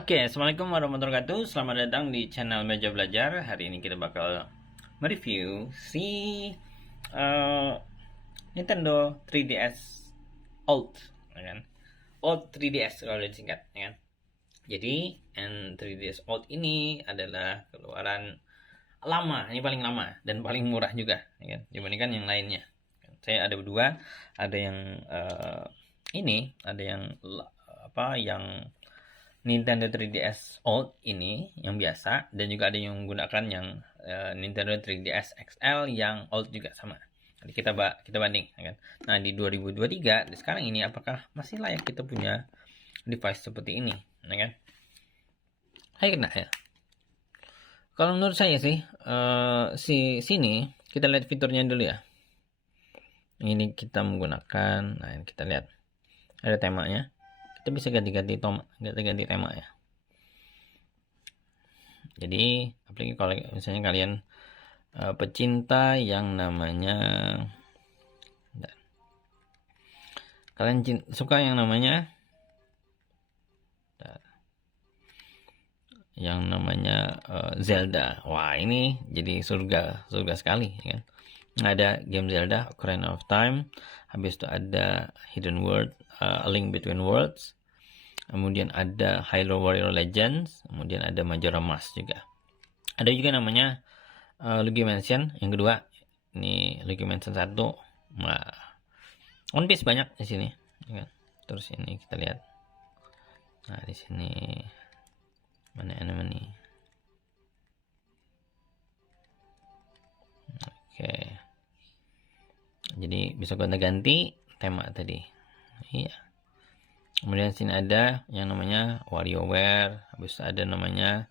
Oke, Assalamualaikum warahmatullahi wabarakatuh. Selamat datang di channel Meja Belajar. Hari ini kita bakal mereview si uh, Nintendo 3DS Old, ya kan? Old 3DS kalau disingkat, ya kan? Jadi, 3DS Old ini adalah keluaran lama, ini paling lama dan paling murah juga, ya kan? Dibandingkan yang lainnya. Saya ada dua, ada yang ada yang yang Nintendo 3DS Old ini yang biasa, dan juga ada yang menggunakan yang Nintendo 3DS XL yang old juga sama. Jadi kita banding, ya kan? Nah, di 2023 di sekarang ini apakah masih layak kita punya device seperti ini, ya kan? Kena ya. Kalau menurut saya sih sini kita lihat fiturnya dulu ya. Ini kita menggunakan, nah kita lihat ada temanya. Kita bisa ganti-ganti tema ya. Jadi apalagi kalau misalnya kalian pecinta yang namanya suka yang namanya Zelda. Wah, ini jadi surga sekali, ya kan? Ada game Zelda Ocarina of Time, habis itu ada Hidden World, A Link Between Worlds, kemudian ada Hyrule Warrior Legends, kemudian ada Majora Mask juga. Ada juga namanya Luigi Mansion yang kedua. Ini Luigi Mansion 1. Nah, One Piece banyak di sini, ya kan? Terus ini kita lihat. Nah, di sini mana anime nih? Oke. Jadi bisa ganti tema tadi. Iya. Kemudian sini ada yang namanya WarioWare, habis ada namanya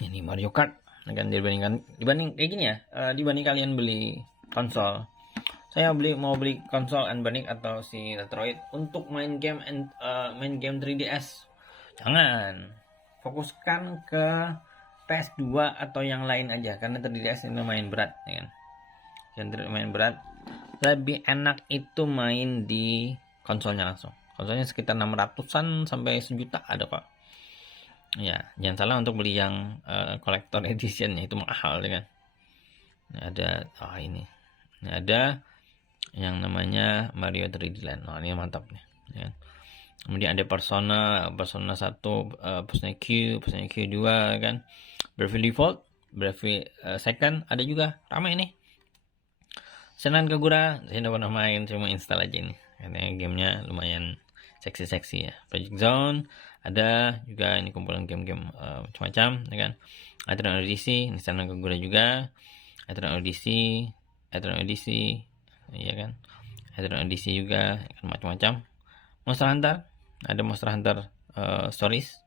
ini Mario Kart. Kan dibanding kayak gini ya, dibanding kalian beli konsol, saya mau beli konsol Anbanik atau si Retroid untuk main game 3DS. Jangan, fokuskan ke PS2 atau yang lain aja, karena 3DS ini main berat, ya kan? Yang main berat lebih enak itu main di konsolnya langsung. Konsolnya sekitar 600-an sampai 1 juta ada kok. Ya, jangan salah untuk beli yang collector edition, itu mahal, ya kan? Ini ada ini ada yang namanya Mario 3D Land. Nah, ini mantap nih, ya kan? Kemudian ada Persona 1, Persona Q 2, kan? Bravely Default, Bravely Second ada juga, ramai nih. Senran Kagura, saya udah pernah main, cuma install aja nih, karena gamenya lumayan seksi ya. Project Zone ada juga, ini kumpulan game-game macam-macam, ya kan? Atron Odyssey, ini Senran Kagura juga. Atron Odyssey, ya kan? Atron Odyssey juga, kan, macam-macam. Monster Hunter, ada Monster Hunter Stories,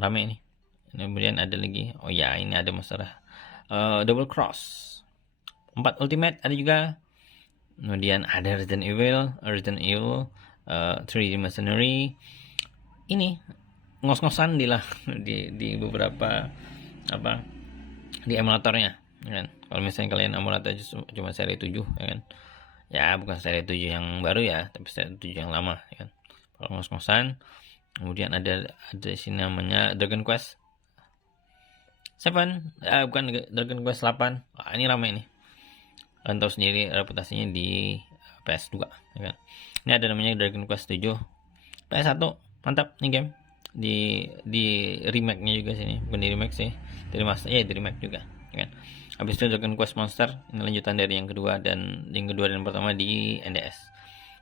rame nih. Kemudian ada lagi, ini ada Monster Double Cross 4 Ultimate ada juga. Kemudian ada Resident Evil 3D Mercenary. Ini ngos-ngosan di beberapa di emulatornya, ya kan? Kalau misalnya kalian emulator cuma seri 7, ya kan? Ya, bukan seri 7 yang baru ya, tapi seri 7 yang lama, ya kan? Kalau ngos-ngosan. Kemudian ada sini namanya Dragon Quest 7, bukan Dragon Quest 8. Ini ramai nih. Kalian tahu sendiri reputasinya di PS2, ya kan? Ini ada namanya Dragon Quest 7 PS1, mantap nih game. Di remake-nya juga sini, bukan di remake sih, di remaster, di remake juga, ya kan? Habis itu Dragon Quest Monster, ini lanjutan dari yang kedua dan pertama di NDS,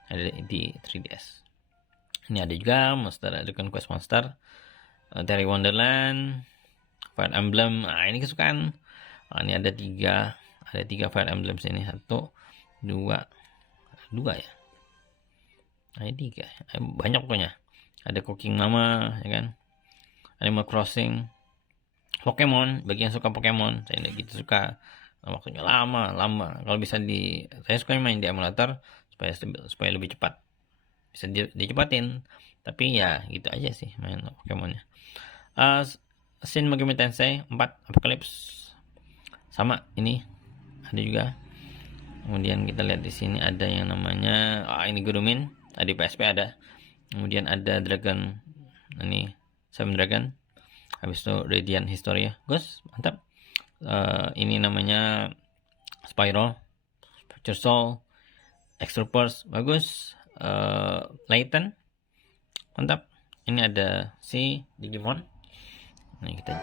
ada di 3DS. Ini ada juga Dragon Quest Monster, Terry Wonderland, Fire Emblem. Ini kesukaan. Ini ada 3 Fire Emblem sini, 1, 2 ya. Ini 3, banyak pokoknya. Ada Cooking Mama, ya kan? Animal Crossing, Pokemon, bagi yang suka Pokemon, saya tidak gitu suka. Waktunya lama. Kalau bisa saya suka main di emulator supaya lebih cepat. Bisa dicepatin, tapi ya gitu aja sih main Pokemonnya. Shin Megami Tensei 4 Apocalypse sama, ini ada juga. Kemudian kita lihat di sini ada yang namanya ini Gurumin, di PSP ada. Kemudian ada Dragon Ini Seven Dragon, habis itu Radiant Historia, Gus, mantap. Ini namanya Spiral, Future Soul, Extroverse, bagus. Layton, mantap. Ini ada si Digimon. Nah, kita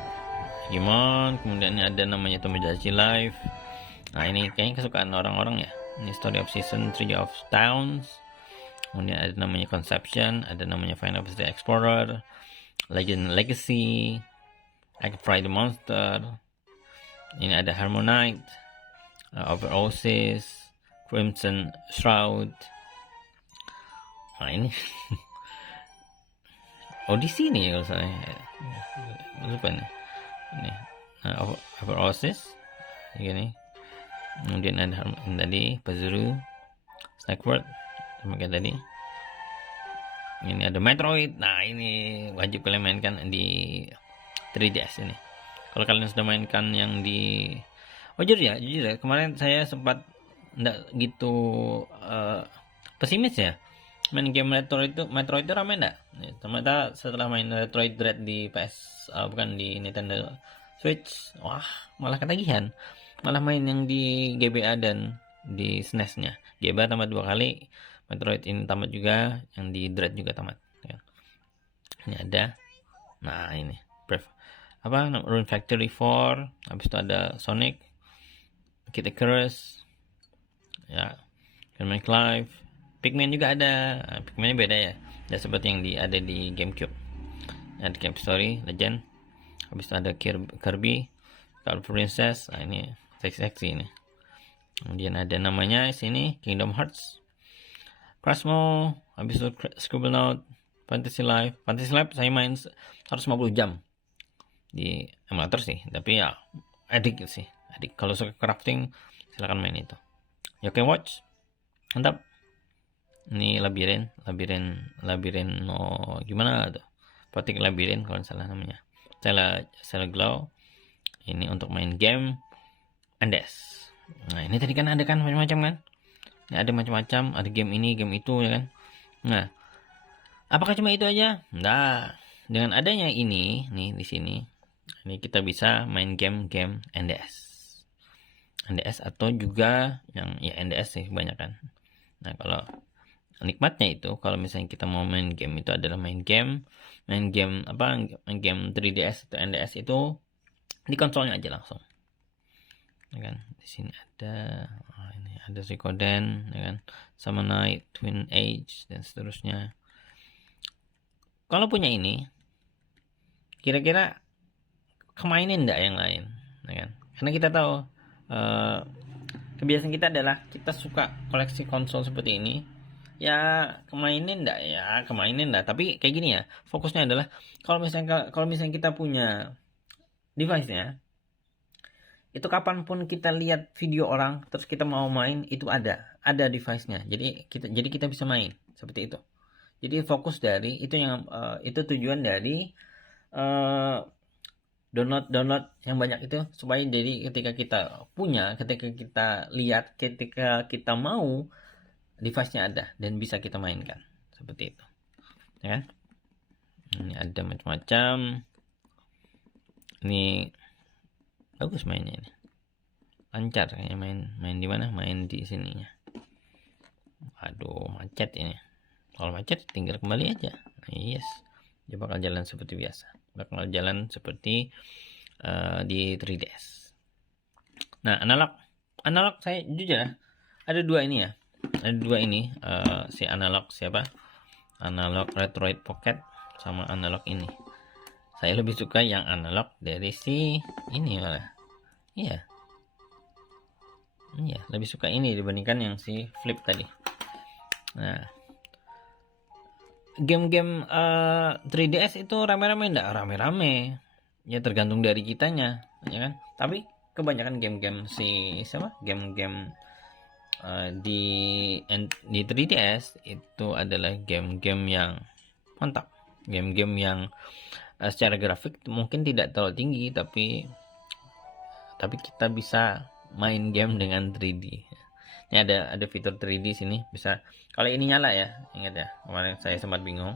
Digimon, kemudian ini ada namanya Tomodachi Life. Nah, ini kayaknya kesukaan orang-orang ya. Ini Story of Season 3 of Towns. Kemudian ada namanya Conception, ada namanya Final Fantasy Explorer, Legend Legacy, Fry the Monster. Ini ada Harmonite, Overosis, Crimson Shroud. Nah, ini Odyssey nih kalau saya lupa nih. Ini Overosis gini. Kemudian ada tadi Pazuru, Snakeward sama kayak tadi. Ini ada Metroid. Nah, ini wajib kalian mainkan di 3DS ini. Kalau kalian sudah mainkan yang di jujur ya, kemarin saya sempat enggak gitu pesimis ya. Main game Metroid itu ramai enggak? Ternyata setelah main Metroid Dread di PS bukan di Nintendo Switch, wah, malah ketagihan. Malah main yang di GBA dan di SNES-nya. GBA tamat 2 kali, Metroid ini tamat juga, yang di Dread juga tamat. Ya. Ini ada. Nah, ini Rune Factory 4, habis itu ada Sonic, Kid Icarus, ya, Comic Life, Pikmin juga ada. Pikmin beda ya, tidak seperti yang ada di GameCube. Ada Game Story, Legend, habis itu ada Kirby, Cloud Princess. Nah, ini seksi ini. Kemudian ada namanya sini Kingdom Hearts, Cosmo, habis itu Scribblenauts, Fantasy Life saya main 150 jam di emulator sih, tapi ya adik kalau suka crafting silakan main itu. Yokai Watch, mantap. Ini labirin gimana tuh, Protic Labirin kalau salah namanya. Stella Glow, ini untuk main game Andes. Nah, ini tadi kan ada kan macam-macam kan, ini ada macam-macam, ada game ini game itu ya kan. Nah, apakah cuma itu aja? Nah, dengan adanya ini nih di sini, ini kita bisa main game NDS atau juga yang ya NDS sih banyak kan. Nah, kalau nikmatnya itu kalau misalnya kita mau main game itu adalah main game 3DS atau NDS itu di konsolnya aja langsung. Ya kan? Di sini ada ini ada Suikoden ya kan, Summonite, Twin Age dan seterusnya. Kalau punya ini kira-kira kemainin enggak yang lain, ya kan? Karena kita tahu kebiasaan kita adalah kita suka koleksi konsol seperti ini. Ya kemainin enggak, tapi kayak gini ya. Fokusnya adalah kalau misalnya kita punya device-nya, itu kapanpun kita lihat video orang terus kita mau main itu ada device-nya. Jadi kita bisa main seperti itu. Jadi fokus dari itu yang itu tujuan dari download yang banyak itu, supaya jadi ketika kita lihat, ketika kita mau, device-nya ada dan bisa kita mainkan seperti itu ya kan. Ini ada macam-macam, ini bagus mainnya, ini lancar kayaknya. main di mana, main di sininya. Aduh, macet ini. Kalau macet tinggal kembali aja. Yes, dia bakal jalan seperti biasa, bakal jalan seperti di 3DS. Nah, analog saya jujur ya, ada dua ini ya. Si analog analog Retroid Pocket sama analog ini. Saya lebih suka yang analog dari si ini malah. Iya, lebih suka ini dibandingkan yang si flip tadi. Nah, game-game 3DS itu rame-rame enggak? Rame-rame. Ya tergantung dari kitanya, ya kan? Tapi kebanyakan game-game game-game di 3DS itu adalah game-game yang mantap. Game-game yang secara grafik mungkin tidak terlalu tinggi, tapi kita bisa main game dengan 3D. Ini ada fitur 3D sini, bisa kalau ini nyala ya, ingat ya, kemarin saya sempat bingung.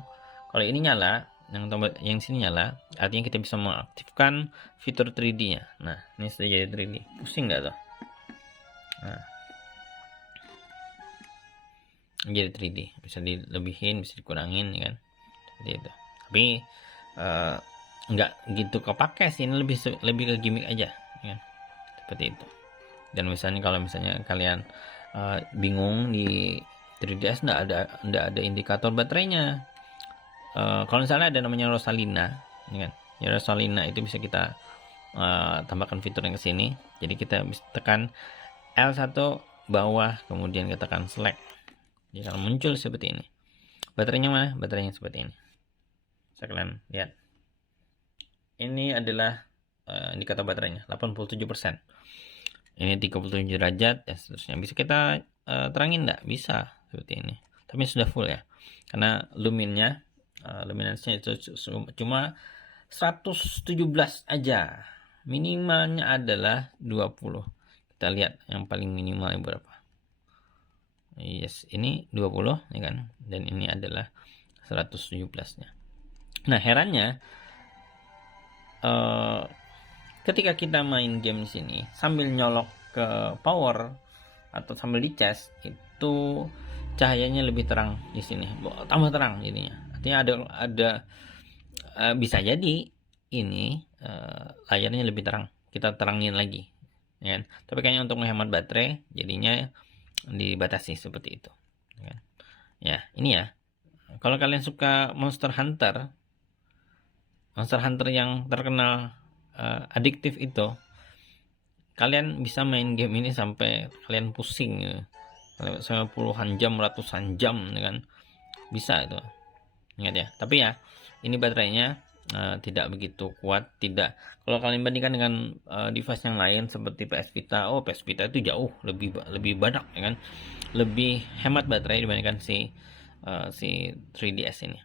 Kalau ini nyala, yang sini nyala, artinya kita bisa mengaktifkan fitur 3D-nya. Nah, ini sudah jadi 3D. Pusing nggak tuh? Nah, jadi 3D, bisa dilebihin, bisa dikurangin, ya kan? Seperti itu. Tapi nggak gitu kepake sih, ini lebih ke gimmick aja, ya kan? Seperti itu. Dan misalnya kalau misalnya kalian bingung di 3DS nggak ada indikator baterainya. Kalau misalnya ada namanya Rosalina, ya kan? Ya, Rosalina itu bisa kita tambahkan fitur yang ke sini. Jadi kita bisa tekan L1 bawah, kemudian kita tekan select. Jadi kalau muncul seperti ini. Baterainya mana? Baterainya seperti ini. Bisa kalian lihat. Ini adalah indikator baterainya 87%. Ini 37 derajat dan seterusnya. Bisa kita terangin enggak? Bisa seperti ini. Tapi sudah full ya. Karena luminance-nya itu cuma 117 aja. Minimalnya adalah 20. Kita lihat yang paling minimal berapa. Yes, ini 20 ya kan. Dan ini adalah 117-nya. Nah, herannya ketika kita main game di sini sambil nyolok ke power atau sambil dicas, itu cahayanya lebih terang di sini, tambah terang jadinya. Artinya ada bisa jadi ini layarnya lebih terang, kita terangin lagi, ya kan? Tapi kayaknya untuk menghemat baterai jadinya dibatasi seperti itu, ya kan? Ya, ini ya. Kalau kalian suka Monster Hunter yang terkenal adiktif itu, kalian bisa main game ini sampai kalian pusing ya. Sampai puluhan jam, ratusan jam, ya kan? Bisa itu. Ingat ya. Tapi ya, ini baterainya tidak begitu kuat, tidak. Kalau kalian bandingkan dengan device yang lain seperti PS Vita, PS Vita itu jauh lebih banyak, ya kan? Lebih hemat baterai dibandingkan si 3DS ini.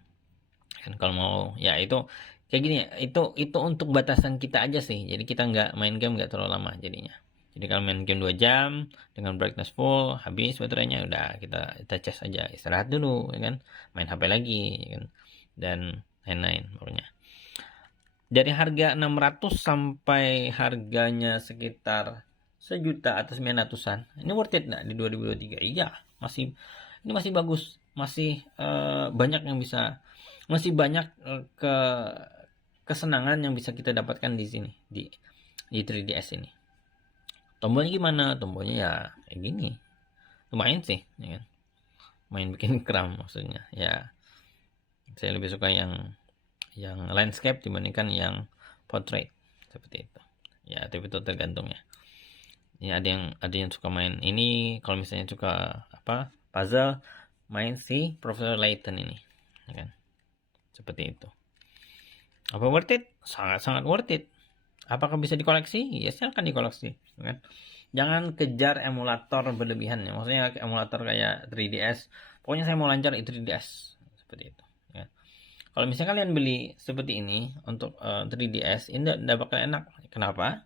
Kan kalau mau ya itu kayak gini, itu untuk batasan kita aja sih. Jadi kita nggak main game nggak terlalu lama jadinya. Jadi kalau main game 2 jam dengan brightness full, habis baterainya, udah kita cas aja, istirahat dulu, ya kan? Main HP lagi, ya kan? Dan lain-lain pokoknya. Dari harga 600 sampai harganya sekitar 1.000.000 atau 900-an. Ini worth it nggak di 2023? Iya, ini masih bagus, masih banyak yang bisa, masih banyak kesenangan yang bisa kita dapatkan di sini, di 3DS ini. Tombolnya gimana? Tombolnya ya kayak gini, lumayan sih, ya kan? Main bikin kram maksudnya. Ya, saya lebih suka yang landscape dibandingkan yang portrait seperti itu. Ya, tapi itu tergantung ya. Ya, ada yang suka main ini. Kalau misalnya suka puzzle, main si Professor Layton ini, ya kan? Seperti itu. Apa worth it? Sangat worth it. Apakah bisa dikoleksi? Ya, silahkan dikoleksi, kan? Jangan kejar emulator berlebihan ya. Maksudnya emulator kayak 3DS. Pokoknya saya mau lancar 3DS seperti itu, ya. Kalau misalnya kalian beli seperti ini untuk 3DS, ini tidak bakal enak. Kenapa?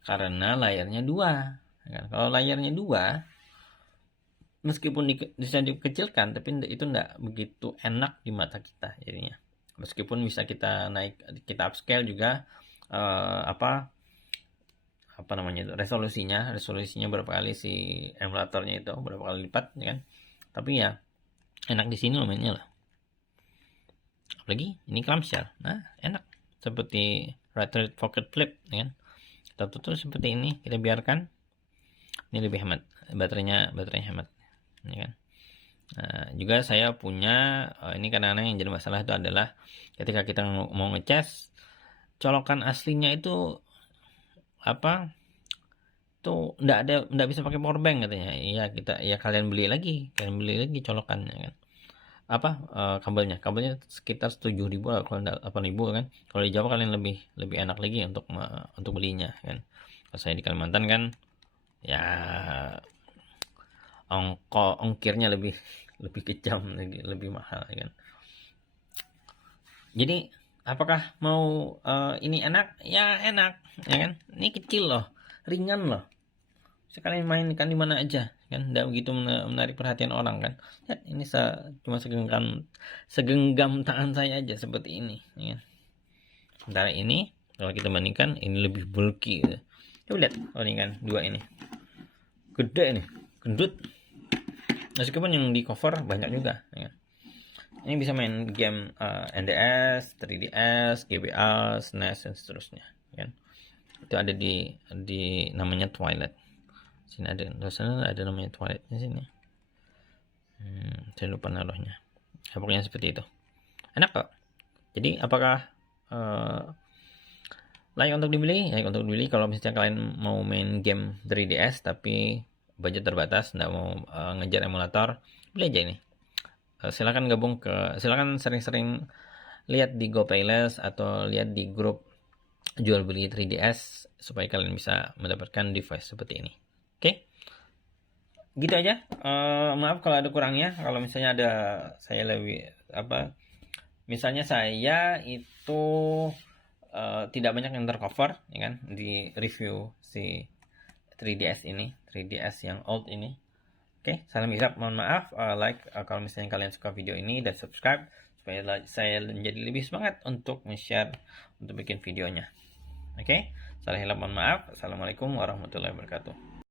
Karena layarnya 2, ya kan? Kalau layarnya 2, meskipun bisa dikecilkan, tapi itu tidak begitu enak di mata kita jadinya. Meskipun bisa kita naik, kita upscale juga apa namanya itu, resolusinya berapa kali si emulatornya itu, berapa kali lipat, ya kan? Tapi ya enak di sini loh mainnya lah. Apalagi ini clamshell, nah enak seperti right pocket flip, ya kan? Kita tutup seperti ini, kita biarkan. Ini lebih hemat baterainya hemat, ya kan? Nah, juga saya punya ini kadang-kadang yang jadi masalah itu adalah ketika kita mau ngecas, colokan aslinya itu tuh nggak bisa pakai power bank katanya. Iya, kalian beli lagi colokannya kan. Kabelnya sekitar 7.000 kalau enggak 8.000 kan. Kalau di Jawa kalian lebih enak lagi untuk belinya kan. Kalau saya di Kalimantan kan ya ongkirnya lebih kejam, lebih mahal kan. Jadi apakah mau ini enak? Ya enak, ya kan? Ini kecil loh, ringan loh. Sekalian mainkan di mana aja kan, tidak begitu menarik perhatian orang kan. Lihat, ini cuma segenggam tangan saya aja seperti ini, ya kan. Sementara ini kalau kita bandingkan ini lebih bulky gitu. Coba lihat bandingkan dua ini, gede ini, gendut. Meskipun yang di cover banyak juga, ya kan. Ini bisa main game NDS, 3DS, GBA, SNES dan seterusnya, ya kan. Itu ada di namanya Twilight. Sini ada namanya Twilight di sini. Saya lupa naruhnya. Ya, pokoknya seperti itu. Enak kok. Jadi apakah layak untuk dibeli? Layak untuk dibeli kalau misalnya kalian mau main game 3DS tapi budget terbatas, nggak mau ngejar emulator, beli aja ini. Silakan sering-sering lihat di GoPlaylist atau lihat di grup jual beli 3DS supaya kalian bisa mendapatkan device seperti ini. Oke, gitu aja. Maaf kalau ada kurangnya. Kalau misalnya ada saya lebih misalnya saya itu tidak banyak yang tercover, ya kan, di review si 3DS ini, 3DS yang old ini. Oke, salam hirap, mohon maaf. Like kalau misalnya kalian suka video ini dan subscribe supaya saya menjadi lebih semangat untuk share untuk bikin videonya. Oke, salam hirap, mohon maaf. Assalamualaikum warahmatullahi wabarakatuh.